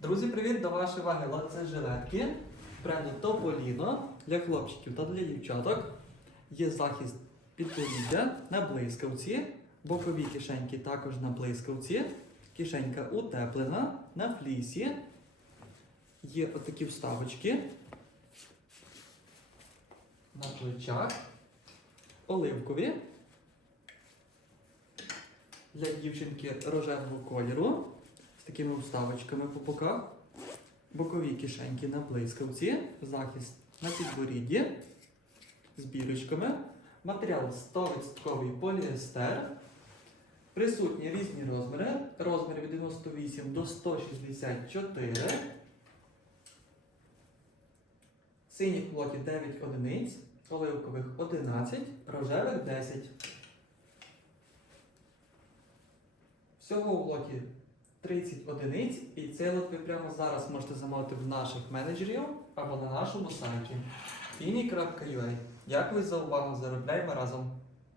Друзі, привіт! До вашої уваги ланце жилетки бренду Тополіно для хлопчиків та для дівчаток. Є захист підборіддя на блискавці, бокові кишеньки також на блискавці, кишенька утеплена на флісі. Є отакі вставочки на плечах, оливкові. Для дівчинки рожевого кольору такими вставочками по боках, бокові кишеньки на блискавці, захист на підборідді з бірочками, матеріал 100% поліестер, присутні різні розміри, розмір від 98 до 164, синіх в лоті 9 одиниць, оливкових 11, рожевих 10. Всього в лоті 30 одиниць, і цей лот ви прямо зараз можете замовити в наших менеджерів або на нашому сайті fini.ua. Дякую за увагу, заробляємо разом!